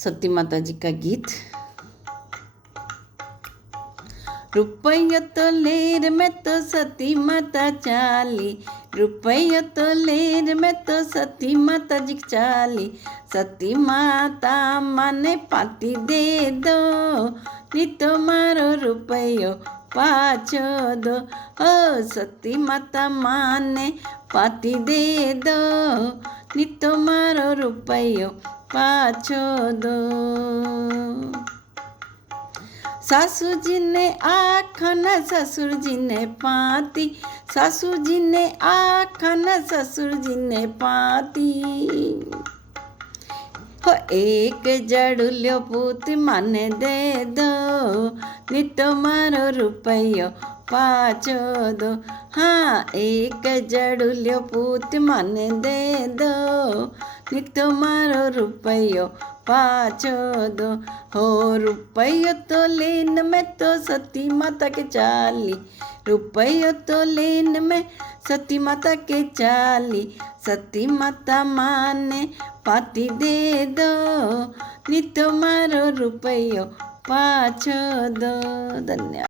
सती माता जी का गीत। रुपये तो लेर में तो सती माता चाली, रुपये तो लेर में तो सती माता जी चाली। सती माता माने पाती दे दो, नी तो मारो रुपयो पाछो दो। ओ सती माता माने पाती दे दो, नी तो मारो रुपयो पाछो दो। सासू जी ने आखन ससुर जी ने पाती, सासू जी ने आखन ससुर जी ने पाती। हो एक जड़ुल्यो पूत माने दे दो, नी तो मारो रुपयो पाछो दो। हाँ एक जड़ुल्यो पूत माने दे दो, नी तो मारो रुपयो पाछो दो। हो रुपयो तो लेन में तो सती माता के चाली, रुपयो तो लेन में सती माता के चाली। सती माता माने पाती दे दो, नी तो मारो रुपयो पाछो दो। धन्यवाद।